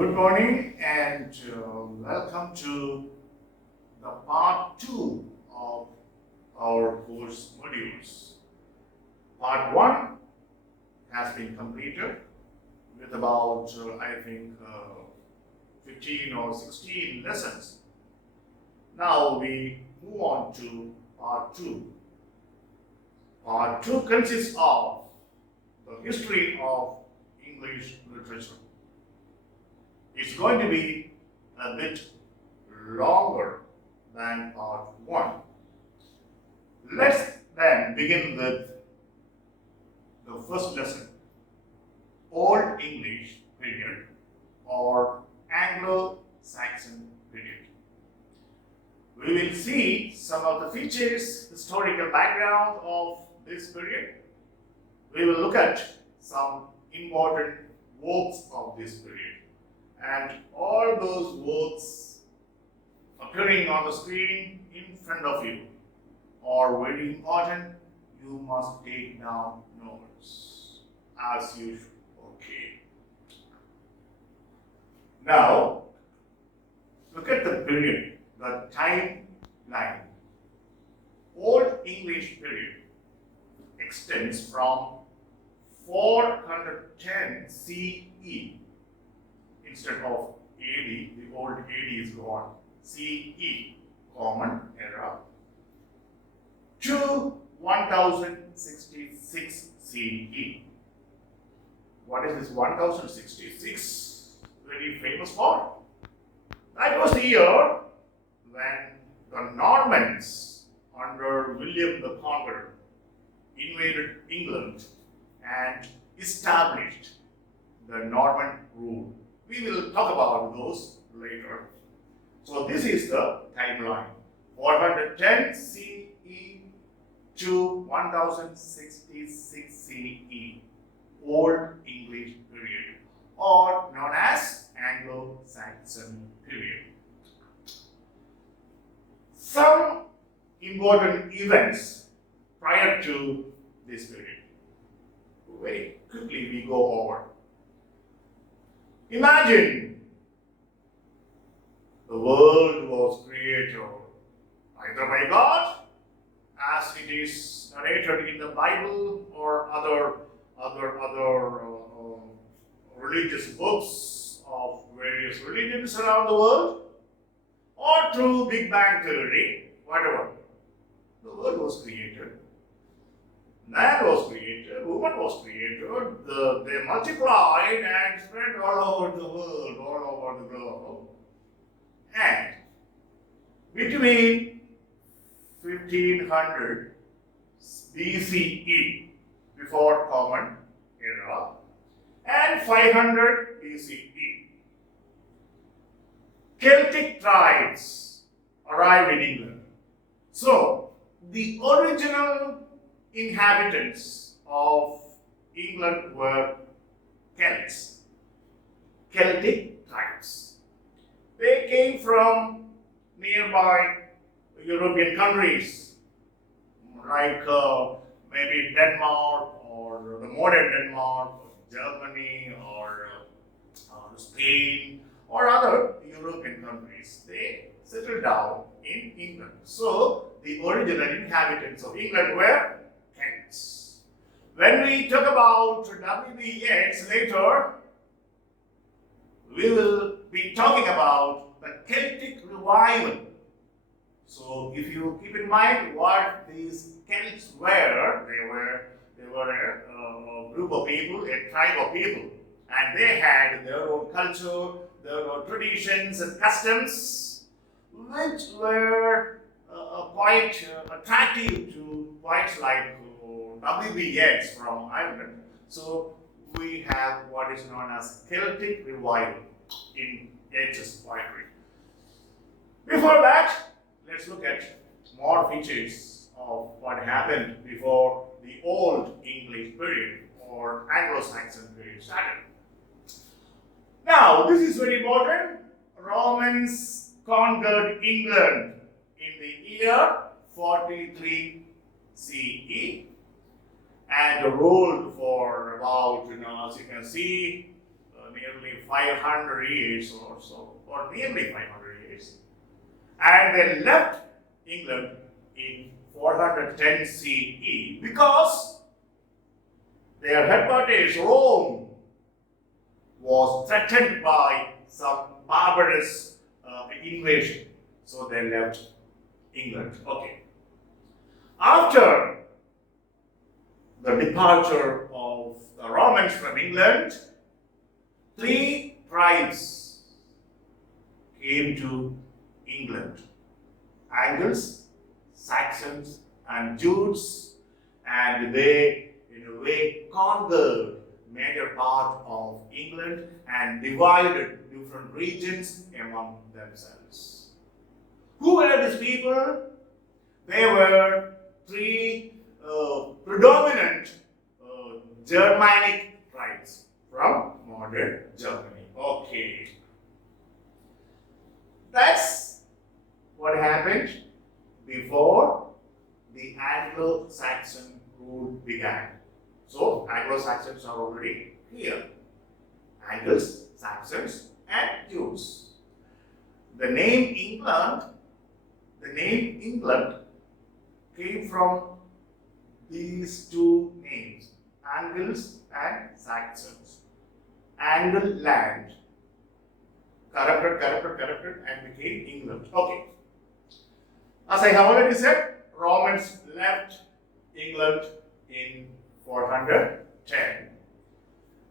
Good morning and welcome to the part 2 of our course modules. Part 1 has been completed with about, 15 or 16 lessons. Now we move on to part 2. Part 2 consists of the history of English literature. It's going to be a bit longer than part 1. Let's then begin with the first lesson, Old English period or Anglo-Saxon period. We will see some of the features, historical background of this period. We will look at some important works of this period. And all those works appearing on the screen in front of you are very important. You must take down notes as usual. Okay. Now, look at the period, the timeline. Old English period extends from 410 CE. Instead of AD, the old AD is gone. CE, Common Era, to 1066 CE. What is this 1066? Very famous for. That was the year when the Normans under William the Conqueror invaded England and established the Norman rule. We will talk about those later. So this is the timeline. 410 CE to 1066 CE, Old English period, or known as Anglo-Saxon period. Some important events prior to this period. Very quickly we go over. Imagine the world was created either by God, as it is narrated in the Bible or other religious books of various religions around the world, or through Big Bang theory, whatever. The world was created. Man was created, woman was created, they multiplied and spread all over the world, all over the globe. And between 1500 BCE, before Common Era, and 500 BCE, Celtic tribes arrived in England. So, the original inhabitants of England were Celts, Celtic tribes. They came from nearby European countries like maybe Denmark or the modern Denmark, or Germany or Spain or other European countries. They settled down in England. So the original inhabitants of England were Celts. When we talk about W.B. Yeats later, we will be talking about the Celtic revival. So if you keep in mind what these Celts were, they were a group of people, a tribe of people, and they had their own culture, their own traditions and customs, which were quite attractive to poets like W.B. Yeats from Ireland. So we have what is known as Celtic revival in Yeats' poetry. Before that, let's look at more features of what happened before the Old English period or Anglo-Saxon period started. Now, this is very important. Romans conquered England in the year 43 CE and ruled for about, as you can see, nearly 500 years or so, or nearly 500 years. And they left England in 410 CE because their headquarters, Rome, was threatened by some barbarous invasion. So they left England. Okay. After the departure of the Romans from England, three tribes came to England: Angles, Saxons, and Jutes, and they, in a way, conquered major part of England and divided different regions among themselves. Who were these people? They were three predominant Germanic tribes from modern Germany. Okay. That's what happened before the Anglo-Saxon rule began. So, Anglo-Saxons are already here. Angles, Saxons, and Jutes. The name England came from these two names, Angles and Saxons. Angle land corrupted and became England. Okay. As I have already said, Romans left England in 410.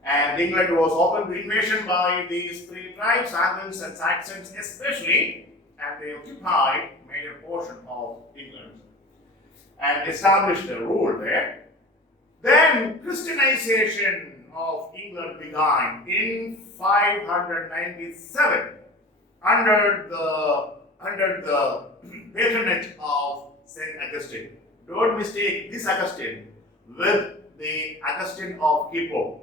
And England was open to invasion by these three tribes, Angles and Saxons especially, and they occupied a major portion of England and established a rule there. Then Christianization of England began in 597 under the patronage of Saint Augustine. Don't mistake this Augustine with the Augustine of Hippo.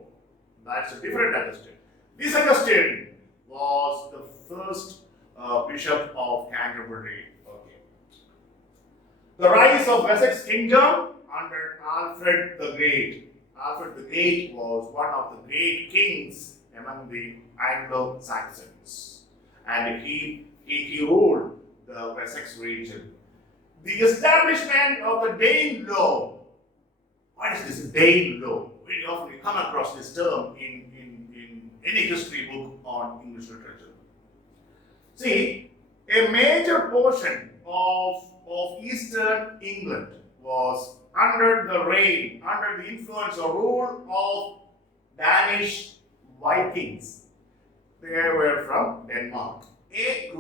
That's a different Augustine. This Augustine was the first bishop of Canterbury. Okay. The rise of Wessex Kingdom under Alfred the Great. Alfred the Great was one of the great kings among the Anglo-Saxons, and he ruled the Wessex region. The establishment of the Dane law. What is this Dane law? Very often we come across this term in any history book on English literature. See, a major portion of Eastern England was under the influence or rule of Danish Vikings. They were from Denmark. A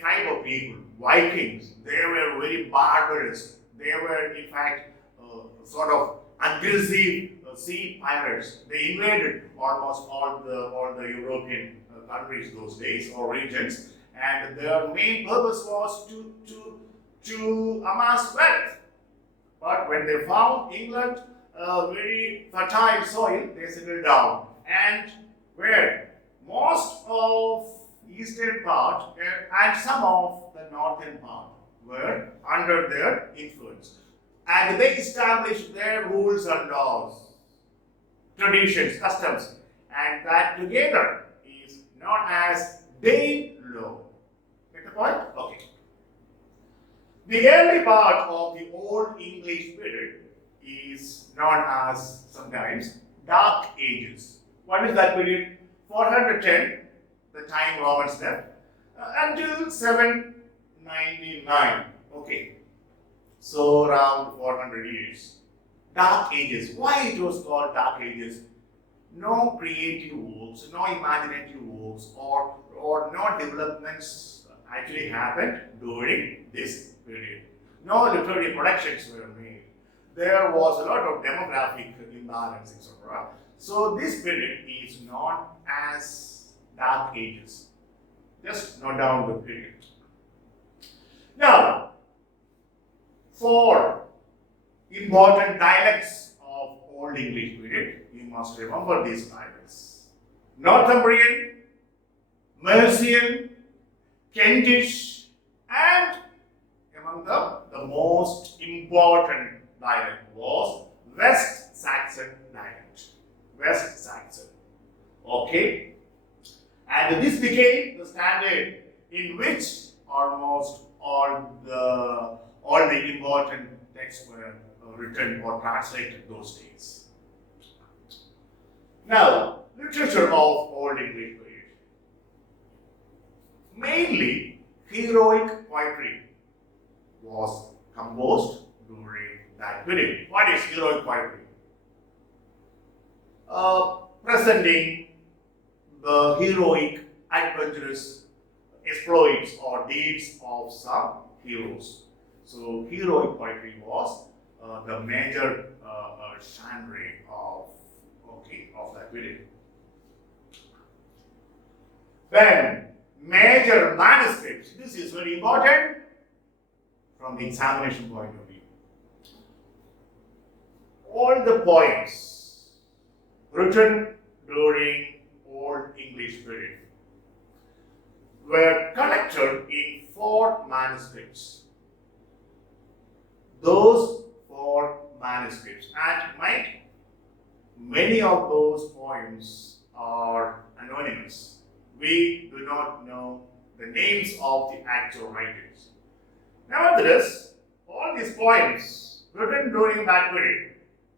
tribe of people, Vikings. They were very barbarous. They were, in fact, sort of aggressive sea pirates. They invaded almost all the European countries those days or regions, and their main purpose was to amass wealth. But when they found England a very fertile soil, they settled down. And where most of eastern part and some of the northern part were under their influence. And they established their rules and laws, traditions, customs, and that together is known as Dane law. Get the point? Okay. The early part of the Old English period is known as sometimes Dark Ages. What is that period? 410, the time Romans left, until 799. Okay. So around 400 years. Dark Ages. Why it was called Dark Ages? No creative works, no imaginative works, or no developments actually happened during this period. No literary productions were made. There was a lot of demographic imbalance, etc. So this period is known as Dark Ages. Just note down the period. Now, 4 important dialects of Old English period. You must remember these dialects: Northumbrian, Mercian, Kentish, and among them, the most important dialect was West Saxon dialect. West Saxon. Okay. And this became the standard in which almost all the important texts were written or translated those days. Now, literature of Old English period. Mainly, heroic poetry was composed during that period. What is heroic poetry? Presenting the heroic, adventurous exploits or deeds of some heroes. So, heroic poetry was the major genre of that period. Then, major manuscripts. This is very important from the examination point of view. All the poems written during Old English period were collected in 4 manuscripts. Those 4 manuscripts, and many of those poems are anonymous. We do not know the names of the actual writers. Nevertheless, all these poems written during that period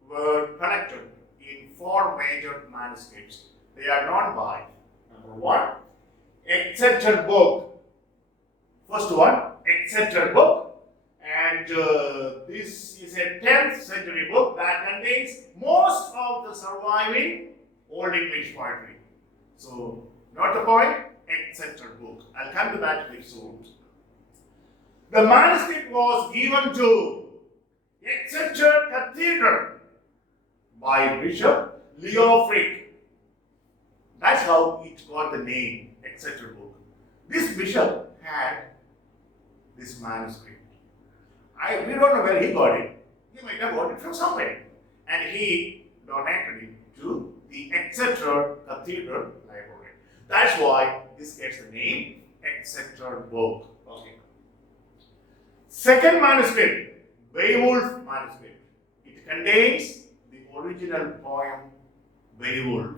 were collected in 4 major manuscripts. They are known by, number 1, Exeter Book. First one, Exeter Book. And this is a 10th century book that contains most of the surviving Old English poetry. So, not the point, Exeter Book. I'll come to that very soon. The manuscript was given to Exeter Cathedral by Bishop Leofric. That's how it got the name Exeter Book. This bishop had this manuscript. We don't know where he got it. He might have got it from somewhere. And he donated it to the Exeter Cathedral Library. That's why this gets the name Exeter Book. Okay. Second manuscript, Beowulf manuscript. It contains the original poem Beowulf,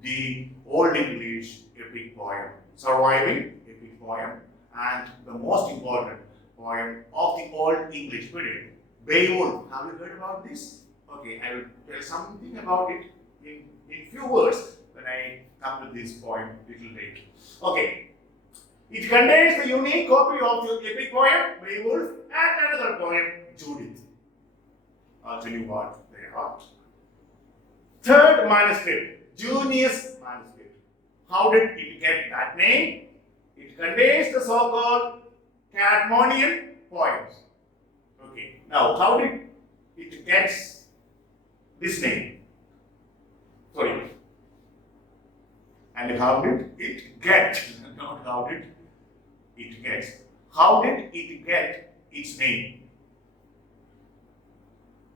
the Old English epic poem, surviving epic poem, and the most important poem of the Old English period, Beowulf. Have you heard about this? Okay, I will tell something about it in few words when I come to this poem little later. Okay. It contains the unique copy of the epic poem, Beowulf, and another poem, Judith. I'll tell you what they are. Third manuscript, Junius manuscript. How did it get that name? It contains the so-called Cadmonian poems. Okay. Now, how did it get this name? Sorry. And how did it get? Not how did it get. How did it get its name?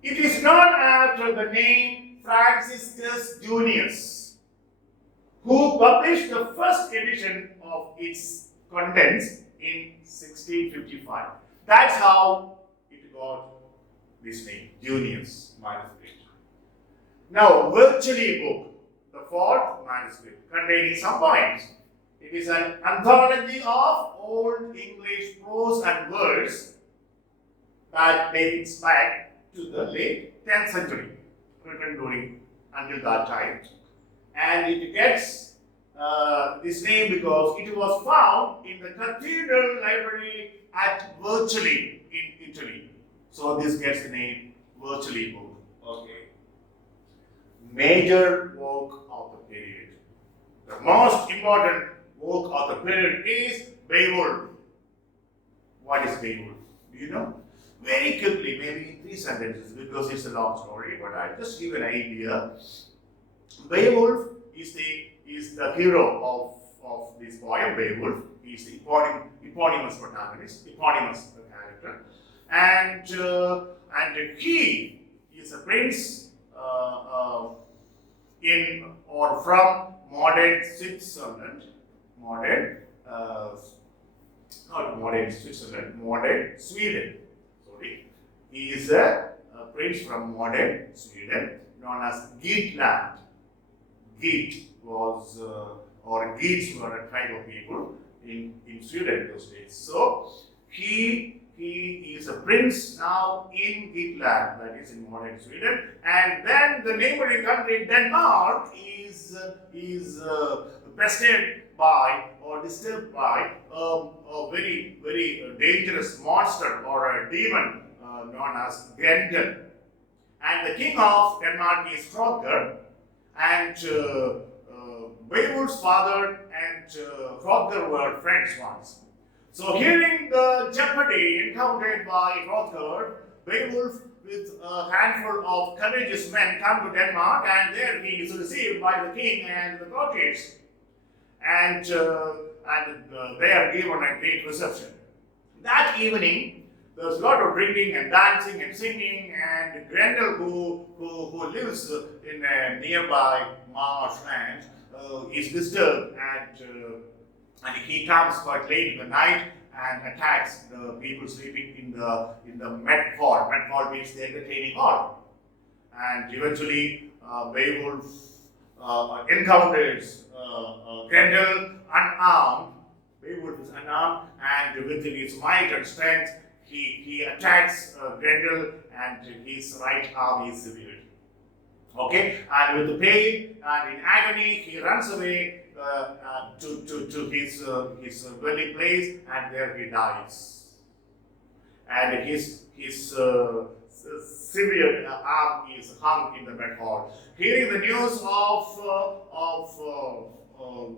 It is known after the name Franciscus Junius, who published the first edition of its contents in 1655. That's how it got this name, Junius manuscript. Now, Virtually book, the 4th manuscript, containing some poems. It is an anthology of Old English prose and verse that dates back to the late 10th century, written until that time. And it gets this name because it was found in the cathedral library at Vercelli in Italy. So this gets the name Virtually book. Okay. Major work of the period. The most important work of the period is Beowulf. What is Beowulf? Do you know? Very quickly, maybe in 3 sentences, because it's a long story, but I'll just give an idea. Beowulf is the hero of this poem, Beowulf. He is the eponymous protagonist, eponymous character. And he is a prince in or from modern Switzerland, modern Sweden. Sorry, he is a prince from modern Sweden, known as Geatland. Geat was or Geats were a tribe of people in Sweden those days. So he is a prince now in Gotland, that is in modern Sweden, and then the neighboring country Denmark is bested by or disturbed by a very dangerous monster or a demon known as Grendel. And the king of Denmark is Hrothgar, and Beowulf's father and Hrothgar were friends once. So, hearing the jeopardy encountered by Hrothgar, Beowulf with a handful of courageous men come to Denmark, and there he is received by the king and the courtiers, and they are given a great reception. That evening, there's a lot of drinking and dancing and singing, and Grendel, who lives in a nearby marshland, is disturbed, and he comes quite late in the night and attacks the people sleeping in the Met Hall. Met Hall means the entertaining hall. And eventually, Beowulf encounters Grendel unarmed. Beowulf is unarmed, and with his might and strength, he attacks Grendel, and his right arm is severed. Okay, and with the pain and in agony, he runs away to his dwelling place, and there he dies. And his severed arm is hung in the Met Hall. Hearing the news of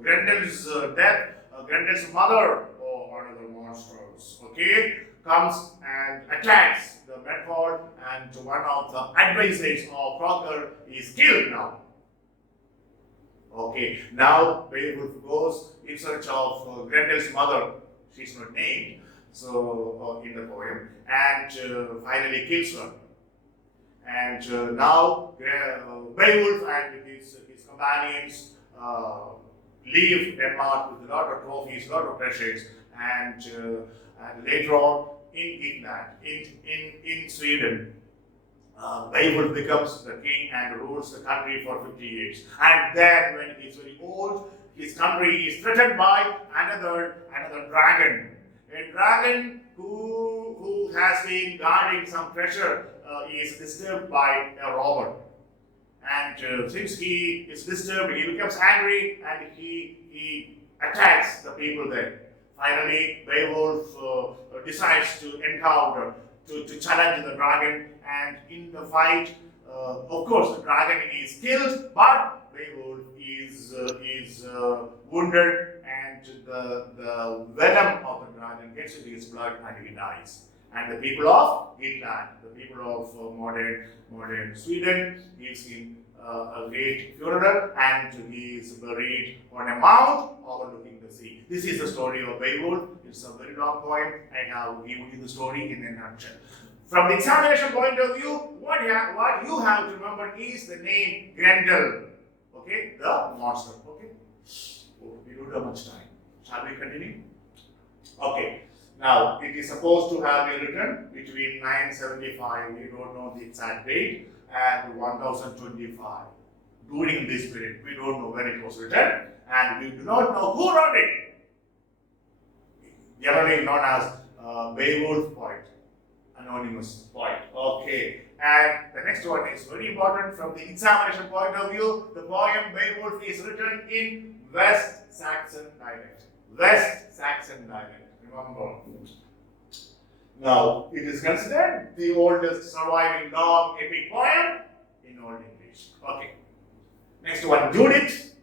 Grendel's death, Grendel's mother, one of the monsters, okay, comes and attacks the Met Hall, and one of the advisors of Hrothgar is killed now. Okay, now Beowulf goes in search of Grendel's mother. She's not named, so in the poem, and finally kills her. And now Beowulf and his companions leave Denmark with a lot of trophies, a lot of treasures, and later on in Gotland, in Sweden, Beowulf becomes the king and rules the country for 50 years. And then, when he is very old, his country is threatened by another dragon. A dragon who has been guarding some treasure is disturbed by a robber. And since he is disturbed, he becomes angry, and he attacks the people there. Finally, Beowulf decides to encounter, to challenge the dragon, and in the fight, of course, the dragon is killed, but Beowulf is wounded, and the venom of the dragon gets into his blood, and he dies. And the people of Gotland, the people of modern Sweden, gives him a great funeral, and he is buried on a mount overlooking the sea. This is the story of Beowulf. It's a very long poem. I have given you the story in a nutshell. From the examination point of view, what you have to remember is the name Grendel. Okay, the monster. Okay, we don't have much time. Shall we continue? Okay. Now, it is supposed to have been written between 975, we don't know the exact date, and 1025. During this period, we don't know when it was written, and we do not know who wrote it. Generally known as Beowulf poet, anonymous poet. Okay, and the next one is very important from the examination point of view. The poem Beowulf is written in West Saxon dialect. West Saxon dialect. Remember. Now, it is considered the oldest surviving long epic poem in Old English. Okay. Next one, Judith.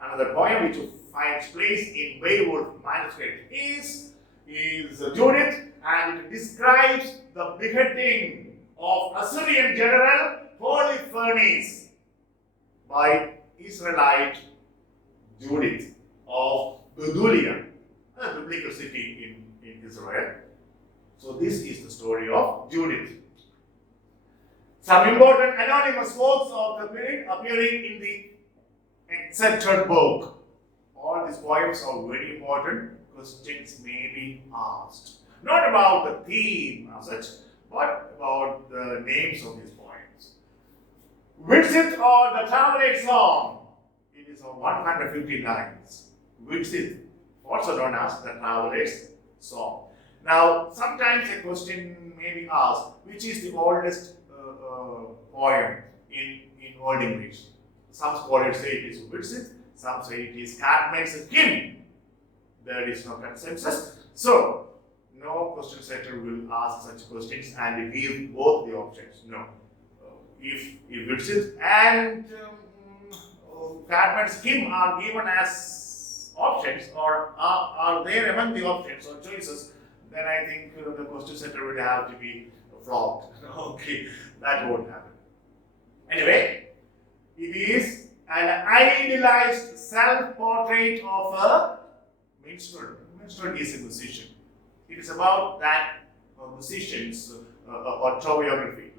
Another poem which finds place in Beowulf manuscript is Judith, and it describes the beheading of Assyrian general Holofernes by Israelite Judith of Bedulia, a biblical city in Israel. So this is the story of Judith. Some important anonymous works of the period appearing in the accepted book. All these poems are very important. Questions may be asked. Not about the theme as such, but about the names of these poems. Visit or the Traveller's Song. It is is of 150 lines, which is also known as the Laureates song. Now, sometimes a question may be asked, which is the oldest poem in Old English? Some scholars say it is Whitsit, some say it is Catman's Hymn. There is no consensus. So, no question setter will ask such questions and give both the options. No. If Whitsit and Catman's Hymn are given as options or are there among the options or choices, then I think the question setter will have to be flogged. Okay, that won't happen. Anyway, it is an idealized self-portrait of a minstrel. Minstrel is a musician. It is about that musician's autobiography,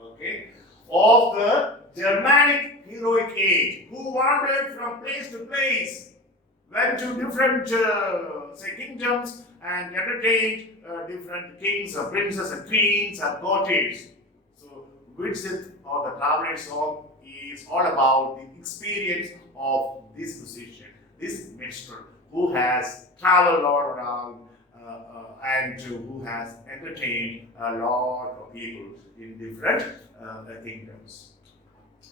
okay, of the Germanic heroic age, who wandered from place to place, went to different kingdoms and entertained different kings, princes, and queens, and courtiers. So, Whitsit or the Traveler's Song is all about the experience of this musician, this minstrel, who has traveled all around and who has entertained a lot of people in different kingdoms.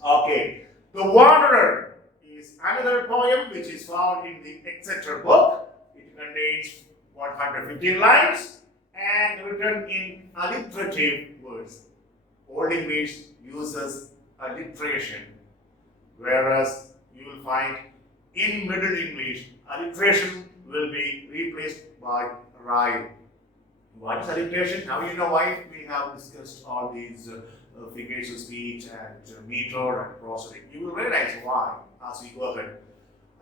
Okay, The Wanderer is another poem which is found in the Exeter book. It contains 115 lines and written in alliterative words. Old English uses alliteration, whereas you will find in Middle English, alliteration will be replaced by rhyme. What is alliteration? Now you know why we have discussed all these figures of speech and meter and prosody. You will realize why as we go ahead.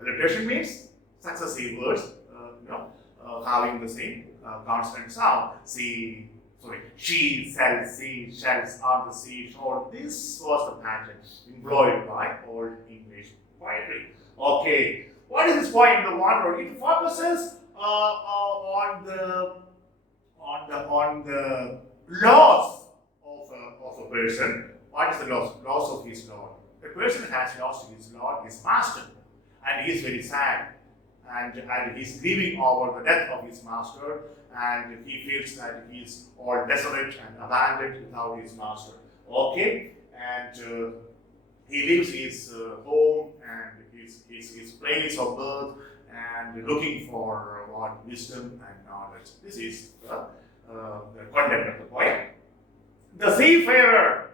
Alliteration means successive words, having the same consonant sound. She sells, she shells on the seashore. This was the pattern employed by Old English poetry. Okay, what is this poem, The Wanderer? It focuses on the loss of a person. What is the loss? Loss of his Lord. A person has lost his Lord, his master, and he is very sad. And he is grieving over the death of his master, and he feels that he is all desolate and abandoned without his master. Okay, and he leaves his home and his place of birth and looking for wisdom and knowledge. This is the content of the poem. The Seafarer.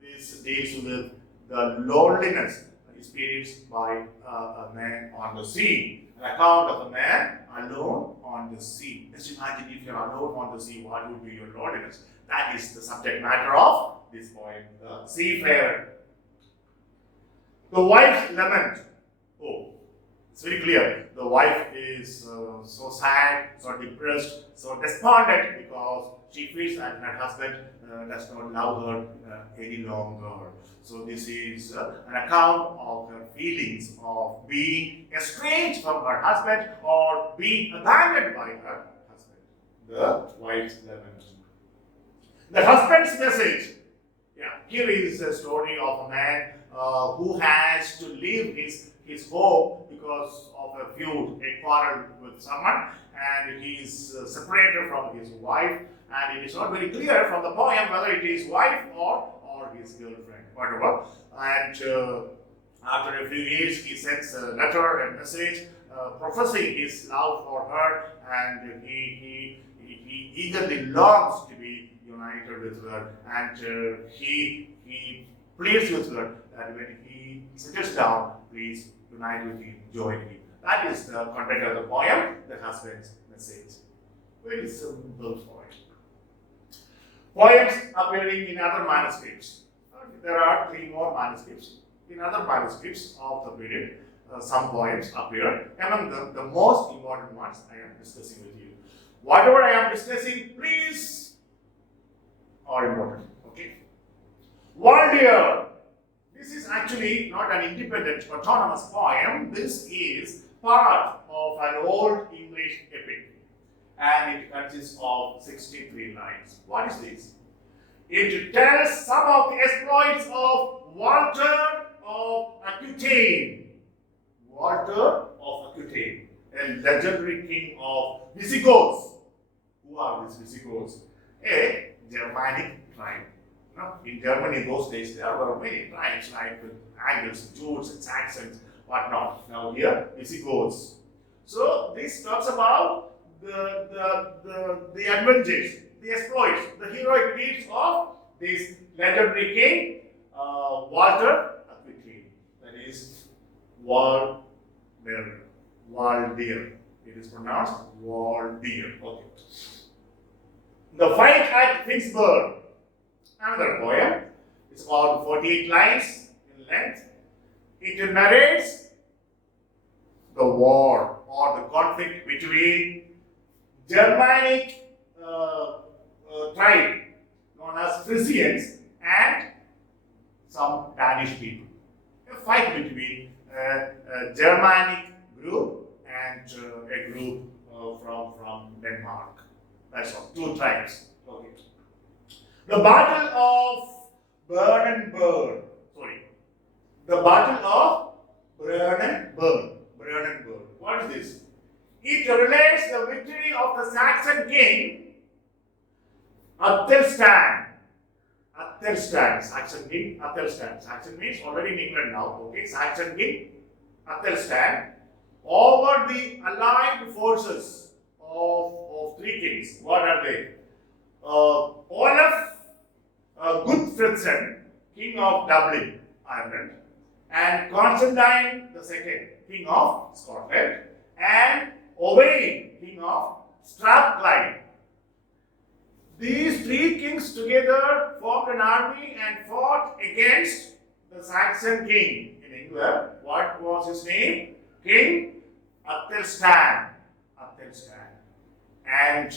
This deals with the loneliness experienced by a man on the sea. An account of a man alone on the sea. Just imagine if you're alone on the sea, what would be your loneliness? That is the subject matter of this poem, The Seafarer. The Wife's Lament. Oh, it's very clear. The wife is so sad, so depressed, so despondent because she feels that her husband does not love her any longer. So this is an account of her feelings of being estranged from her husband or being abandoned by her husband. The Wife's Lament. The Husband's Message. Here is a story of a man who has to leave his home because of a feud, a quarrel with someone, and he is separated from his wife, and it is not very clear from the poem whether it is wife or his girlfriend, whatever. And after a few years, he sends a letter and message professing his love for her, and he eagerly longs to be united with her, and he pleads with her that when he settles down, please unite with him, join him. That is the content of the poem, The Husband's Message. Very simple poem. Poems appearing in other manuscripts. There are 3 more manuscripts. In other manuscripts of the period, some poems appear. Among them, the most important ones I am discussing with you. Whatever I am discussing, please, are important. Okay. Waldeer. This is actually not an independent, autonomous poem. This is part of an Old English epic, and it consists of 63 lines. What is this? It tells some of the exploits of Walter of Aquitaine. Walter of Aquitaine, a legendary king of Visigoths. Who are these Visigoths? A Germanic tribe. Now, in Germany in those days, there were many tribes like Angles, Jutes, and Saxons, whatnot. Now here, Visigoths. So this talks about the adventures, the exploits, the heroic deeds of this legendary king, Walter Aquitaine. That is Walder. Waldir. It is pronounced Waldir. Okay. The Fight at Vicksburg. Another poem. It's about 48 lines in length. It narrates the war or the conflict between Germanic tribe known as Frisians and some Danish people. A fight between a Germanic group and a group from Denmark. That's all. Two tribes. Okay. The Battle of Brennenburg. Sorry. The Battle of Brennenburg. Brennenburg. What is this? It relates the victory of the Saxon king Athelstan. Athelstan. Saxon king Athelstan. Saxon means already in England now. Okay. Saxon king Athelstan over the allied forces of three kings. What are they? Olaf Guthfredsen, king of Dublin, Ireland, and Constantine II, king of Scotland, and Owain, king of Strathclyde. These three kings together formed an army and fought against the Saxon king in England. What was his name? King Athelstan. Athelstan. And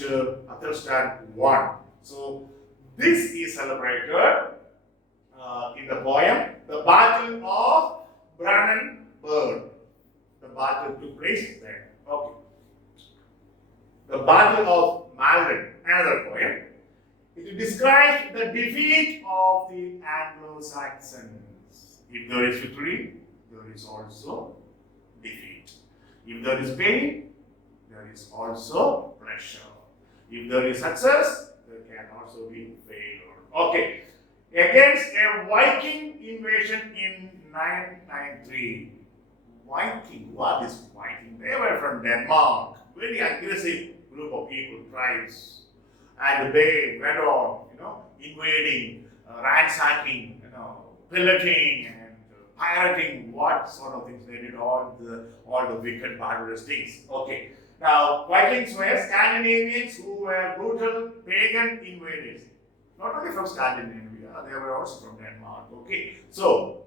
Athelstan won. So this is celebrated in the poem, the Battle of Brennenburg. The battle took place there. Okay. The Battle of Malden, another poem. It describes the defeat of the Anglo-Saxons. If there is victory, there is also defeat. If there is pain, there is also pleasure. If there is success, there can also be failure. Okay. Against a Viking invasion in 993. Viking, who are these Vikings? They were from Denmark. Very aggressive group of people, tribes. And they went on, invading, ransacking, pillaging and pirating, what sort of things they did, all the wicked, barbarous things. Okay. Now, Vikings were Scandinavians who were brutal pagan invaders. Not only from Scandinavia, they were also from Denmark. Okay. So,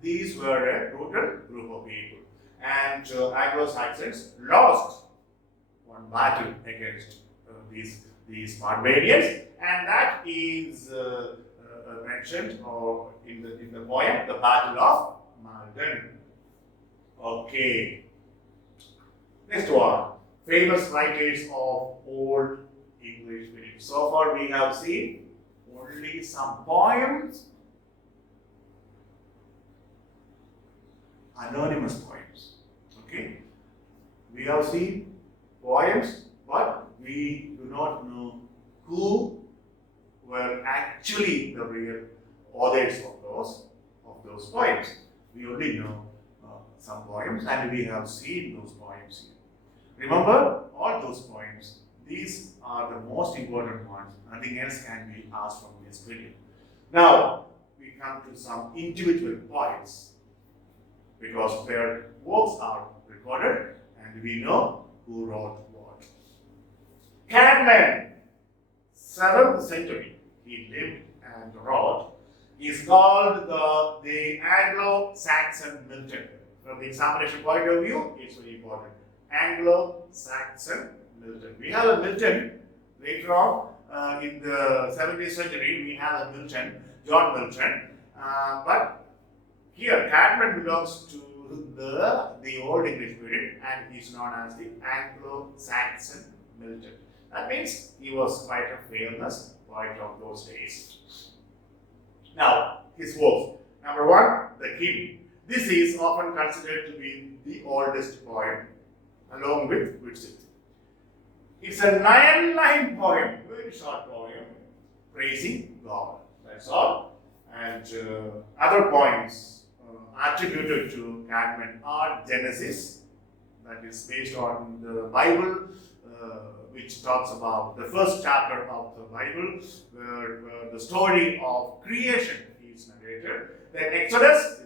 these were a brutal group of people. And Anglo-Saxons lost one battle against these barbarians, and that is mentioned in the poem, the Battle of Malden. Okay. Next one, famous writers of Old English period. So far we have seen only some poems, anonymous poems. Okay. We have seen poems, but we do not know who were actually the real authors of those poems. We only know some poems, and we have seen those poems here. Remember all those poems. These are the most important ones. Nothing else can be asked from this video. Now we come to some individual poets, because their works are recorded and we know who wrote what. Cadman, 7th century, he lived and wrote, is called the Anglo-Saxon Milton. From the examination point of view, it's very important. Anglo-Saxon Milton. We have a Milton later on in the 17th century. We have a Milton, John Milton, but here Cadman belongs to the Old English period, and he's known as the Anglo-Saxon Milton. That means he was quite a famous poet of those days. Now, his works. Number one, the hymn. This is often considered to be the oldest poem, along with Whitsit. It's a 9-line poem, very short poem, praising God. That's all. And other poems attributed to Cadman are Genesis, that is based on the Bible, which talks about the first chapter of the Bible, where the story of creation is narrated. Then Exodus,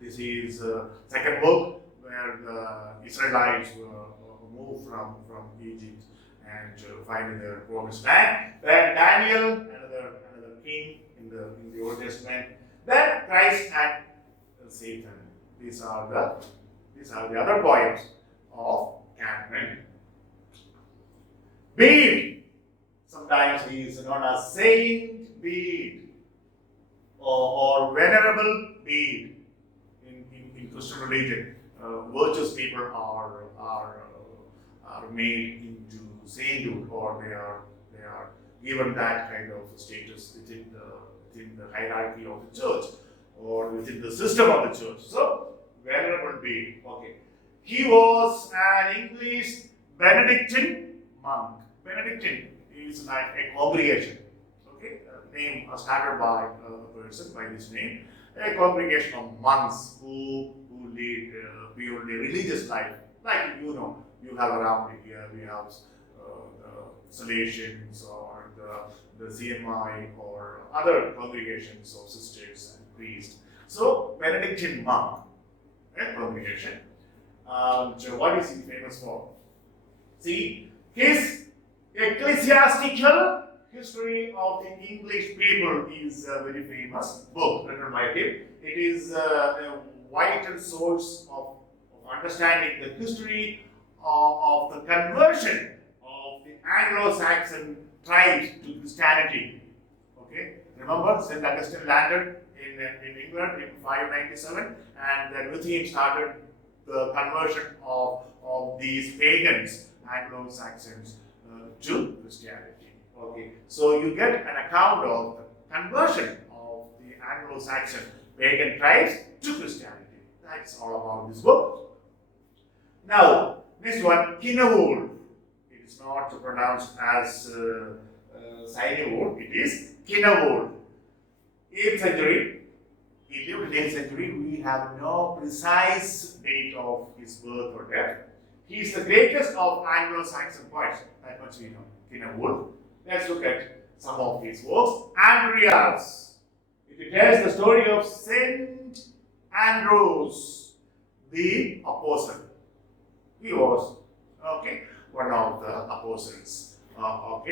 this is second book where the Israelites were moved from Egypt and finding their promised land. Then Daniel, another king in the Old Testament. Then Christ and Satan. These are the other poems of Cadman. Bede. Sometimes he is known as Saint Bede or Venerable Bede in Christian religion. Virtuous people are made into sainthood, or they are given that kind of status within the hierarchy of the church or within the system of the church. So, Venerable Bede. Okay, he was an English Benedictine monk. Benedictine is like a congregation. Okay, a name started by a person by this name. A congregation of monks who lead purely religious life. Like you have around here, we have the Salesians or the CMI or other congregations of sisters and priests. So, Benedictine monk congregation. What is he famous for? See, his ecclesiastical history of the English people is a very famous book written by him. It is a vital source of understanding the history of the conversion of the Anglo-Saxon tribes to Christianity. Okay, remember St. Augustine landed in England in 597, and then with him started the conversion of these pagans, Anglo-Saxons, to Christianity. Okay, so you get an account of the conversion of the Anglo-Saxon pagan tribes to Christianity. That's all about this book. Now, next one, Kinnawold. It is not pronounced as Sinewold, it is Kinnawold. 8th century. He lived in 8th century. We have no precise date of his birth or death. He is the greatest of Anglo-Saxon poets. That much we know. Kinnawold. Let's look at some of his works. Andreas. It tells the story of Saint Andrews, the apostle. He was one of the apostles of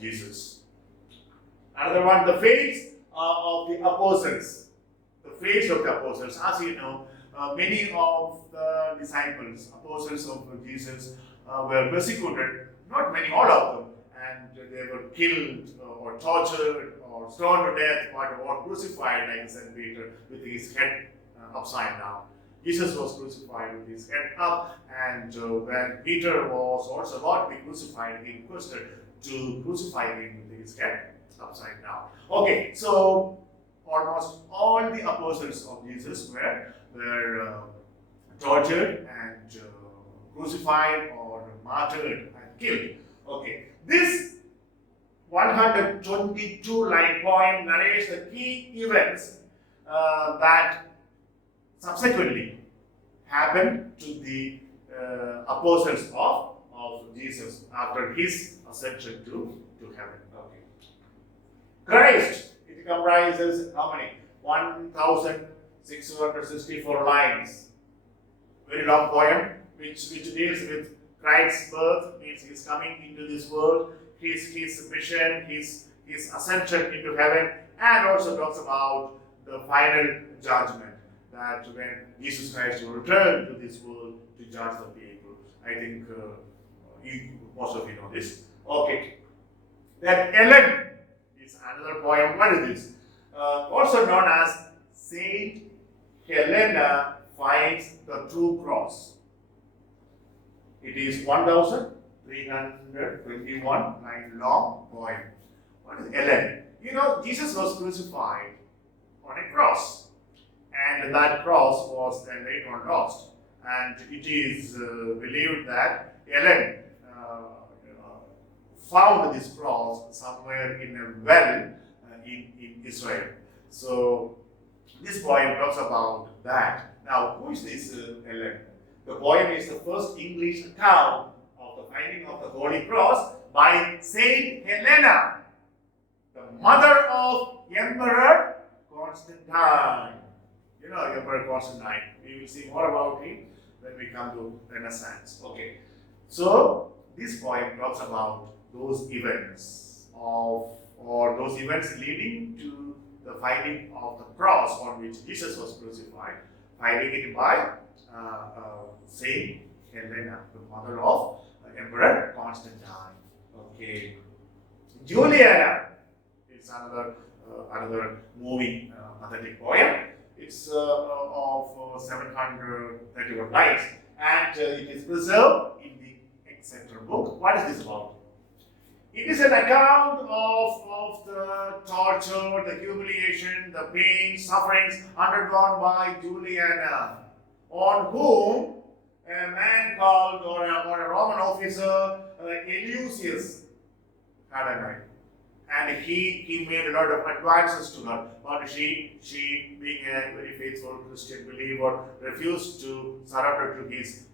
Jesus. Another one, the fates of the apostles. The fates of the apostles. As you know, many of the disciples, apostles of Jesus, were persecuted. Not many, all of them. And they were killed or tortured or stoned to death or crucified like St. Peter with his head upside down. Jesus was crucified with his head up, and when Peter was also about to be crucified, he requested to crucify him with his head upside down. Okay, so almost all the apostles of Jesus were tortured and crucified or martyred and killed. Okay, this 122-line poem narrates the key events that subsequently happened to the apostles of Jesus after his ascension to heaven. Okay. Christ, it comprises how many? 1,664 lines. Very long poem, which deals with Christ's birth, means his coming into this world, his mission, his ascension into heaven, and also talks about the final judgment, that when Jesus Christ will return to this world to judge the people. I think most of you know this. Okay. Then Ellen is another poem. What is this? Also known as Saint Helena Finds the True Cross. It is 1,321 line long poem. What is Ellen? You know, Jesus was crucified on a cross. and that cross was then later on lost. And it is believed that Ellen found this cross somewhere in a well in Israel. So this poem talks about that. Now, who is this Ellen? The poem is the first English account of the finding of the Holy Cross by Saint Helena, the mother of Emperor Constantine. You know Emperor Constantine. We will see more about him when we come to Renaissance. Okay. So this poem talks about those events or those events leading to the finding of the cross on which Jesus was crucified, finding it by Saint Helena, the mother of Emperor Constantine. Okay. Juliana is another moving pathetic poem. It's of 731 lines, and it is preserved in the Exeter book. What is this about? It is an account of the torture, the humiliation, the pain, sufferings undergone by Juliana, on whom a man called, or a Roman officer, Eleusis, had an eye. And he made a lot of advances to her, but she being a very faithful Christian believer, refused to surrender to his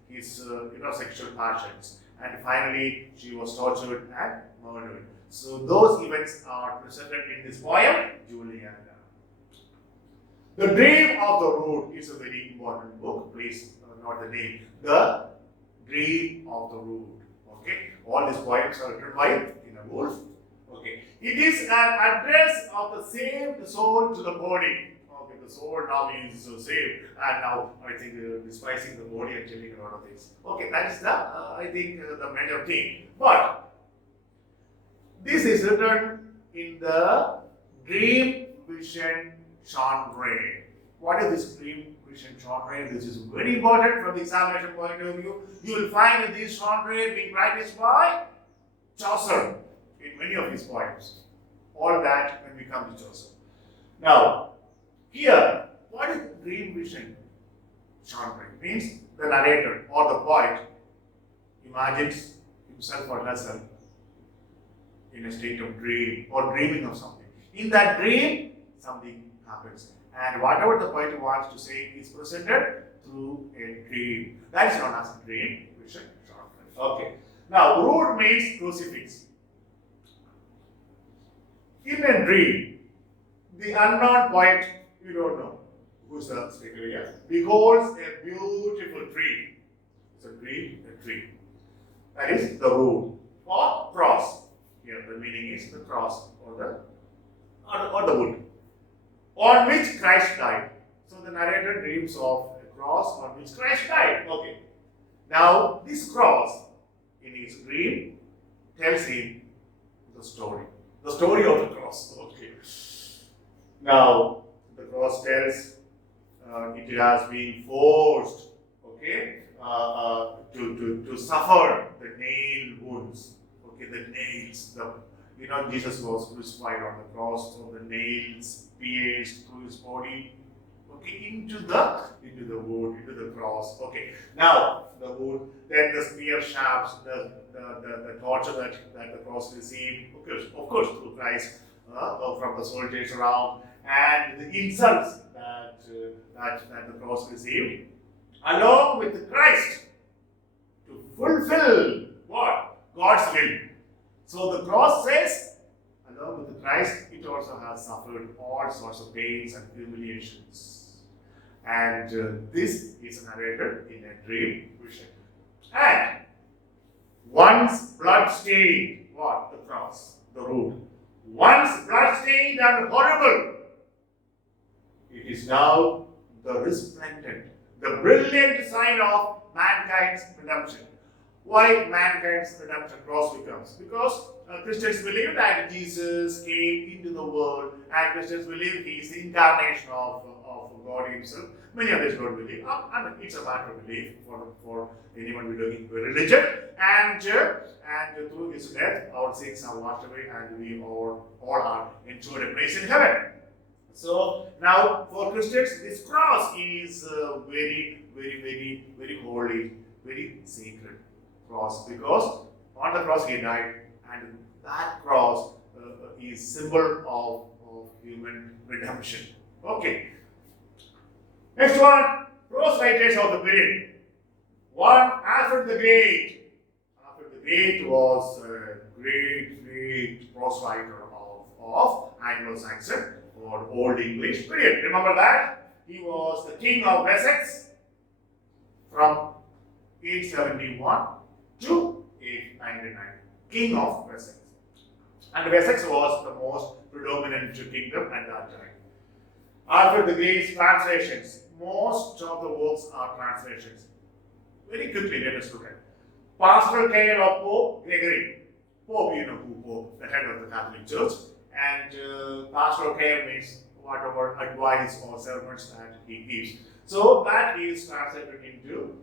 sexual passions. And finally, she was tortured and murdered. So those events are presented in this poem, Juliana. The Dream of the Rood is a very important book. Please note the name. The Dream of the Rood. Okay, all these poems are written by Tina Wolf. Okay, it is an address of the saved soul to the body. Okay, the soul now is saved, and now I think despising the body and telling a lot of things. Okay, that is the major thing. But this is written in the dream vision genre. What is this dream vision genre? This is very important from the examination point of view. You will find this genre being practiced by Chaucer in many of his poems. All that when we come to Chaucer. Now, here, what is dream vision genre? It means the narrator or the poet imagines himself or herself in a state of dream or dreaming of something. In that dream, something happens. And whatever the poet wants to say is presented through a dream. That is known as a dream vision genre. Okay. Now, rood means crucifix. In a dream, the unknown poet, you don't know who's the speaker here, beholds a beautiful tree. It's a dream, a tree. That is the rood or cross. Here the meaning is the cross or the wood on which Christ died. So the narrator dreams of a cross on which Christ died. Okay. Now this cross in his dream tells him the story. The story of the cross. Okay. Now the cross tells it has been forced, okay, to suffer the nail wounds. Okay, the nails. Jesus was crucified on the cross, so the nails pierced through his body. Okay, into the wood, into the cross. Okay. Now the wood, then the spear shafts, the torture that the cross received, of course through Christ, from the soldiers around, and the insults that the cross received, along with Christ, to fulfill what? God's will. So the cross says, along with the Christ, it also has suffered all sorts of pains and humiliations. And this is narrated in a dream vision. And once blood-stained, what? The cross, the rood. Once blood-stained and horrible, it is now the resplendent, the brilliant sign of mankind's redemption. Why mankind's redemption cross becomes? Because Christians believe that Jesus came into the world, and Christians believe he is the incarnation of God himself. Many others don't believe. I mean, it's a matter of belief for anyone belonging to a religion. And through his death, our sins are washed away, and we all are enjoyed a place in heaven. So now for Christians, this cross is very holy, very sacred cross, because on the cross he died, and that cross is symbol of human redemption. Okay. Next one, cross writers of the period. One, Alfred the Great. Alfred the Great was a great prose writer of Anglo-Saxon or Old English period. Remember that? He was the king of Wessex from 871 to 899. King of Wessex. And Wessex was the most predominant kingdom at that time. Alfred the Great's translations. Most of the works are translations. Very quickly, let us look at Pastoral Care of Pope Gregory. Pope, you know who Pope, the head of the Catholic Church. And pastoral care means whatever advice or sermons that he gives. So that is translated into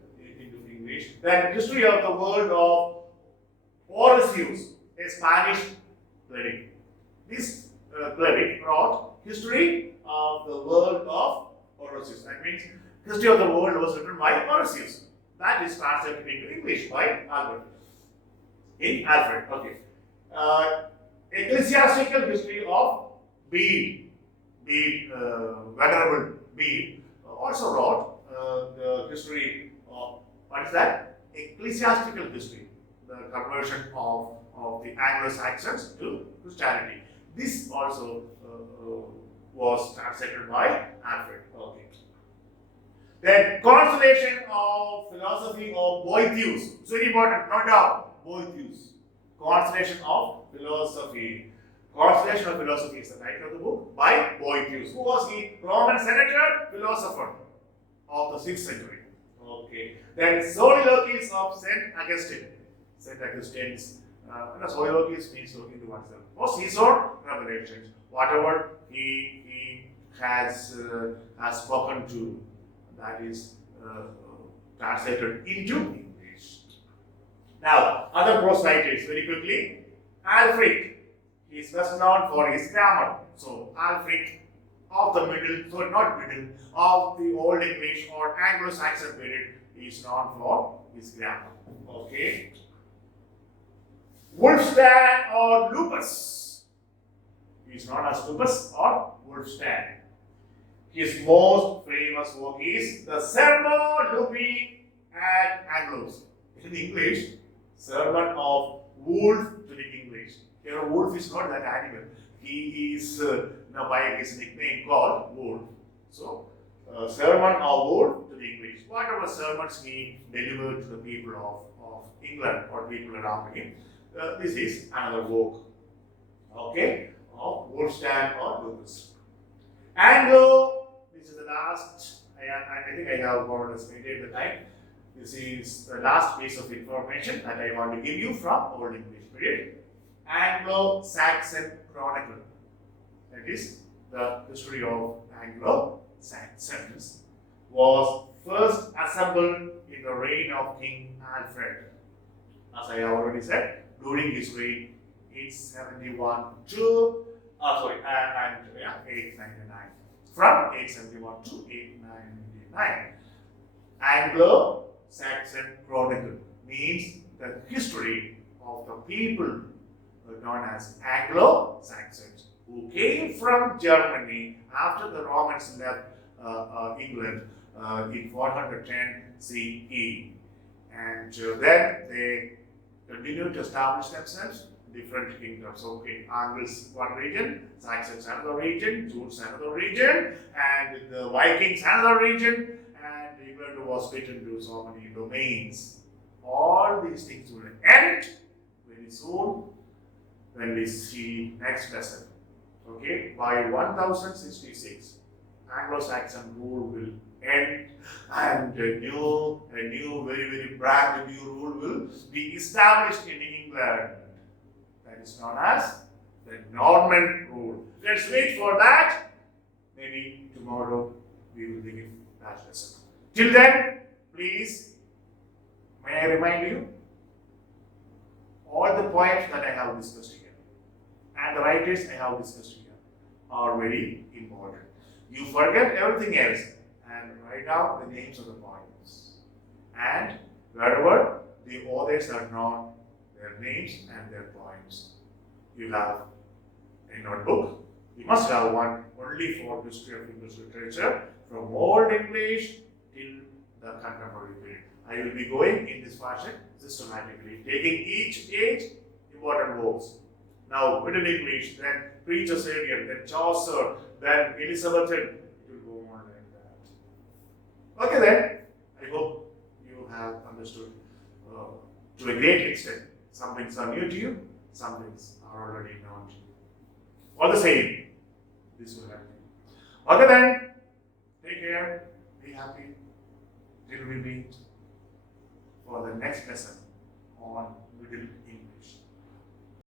English. Then History of the World of Orosius, a Spanish cleric. This cleric wrote History of the World of Orosius. That means History of the World was written by Orosius. That is translated into English by Alfred. Okay. Ecclesiastical History of Bede. Venerable Bede also wrote the history of, what is that? Ecclesiastical history, the conversion of the Anglo-Saxons to Christianity. This also was translated by Alfred. Okay. Then Consolation of Philosophy of Boethius. It's very important, no doubt. Boethius. Consolation of Philosophy. Consolation of Philosophy is the title of the book by Boethius. Who was he? Roman senator, philosopher of the 6th century. Okay. Then Soliloquies of St. Augustine. St. Augustine's soliloquies means looking to oneself. Or Caesar Revelations. Whatever he has spoken to, that is translated into English. Now, other prose writers, very quickly. Alfred, he is best known for his grammar. So, Alfred of the of the Old English or Anglo-Saxon period is known for his grammar. Okay. Wulfstan or Lupus. He is known as Lupus or Wulfstan. His most famous work is the Sermon Lupi and Anglos. In English, Sermon of Wolf to the English. Here, wolf is not that animal. He is by his nickname called Wolf. So, Sermon of Wolf to the English. Whatever sermons he delivered to the people of England or people around him, this is another work. Okay, of Wulfstan or Lupus. Anglo, this is the last, I think I have more or less maintained the time. This is the last piece of information that I want to give you from Old English period. Anglo-Saxon Chronicle. That is the history of Anglo-Saxons. Was first assembled in the reign of King Alfred. As I have already said, during his reign, 871 to 899. From 871 to 899. Anglo-Saxon Chronicle means the history of the people known as Anglo-Saxons who came from Germany after the Romans left England in 410 CE. And then they continued to establish themselves in different kingdoms. Okay, Angles one region, Saxons another region, Jutes another region, and the Vikings another region, and England was split into so many domains. All these things will end very soon when we see next lesson. Okay, by 1066, Anglo-Saxon rule will end, and a new, very brand new rule will be established in England. That is known as the Norman rule. Let's wait for that. Maybe tomorrow we will begin that lesson. Till then, please, may I remind you, all the poems that I have discussed here and the writers I have discussed here, are very important. You forget everything else and write down the names of the poems. And wherever the authors are known, their names and their poems. You have a notebook. You must have one only for history of English literature from Old English till the contemporary period. I will be going in this fashion systematically, taking each age important words. Now, Middle English, then Pre-Chaucerian, then Chaucer, then Elizabethan. It will go on like that. Okay, then. I hope you have understood to a great extent. Some things are new to you, some things are already known to you. All the same, this will help you. Okay, then. Take care. Be happy. Till we meet for the next lesson on Middle English.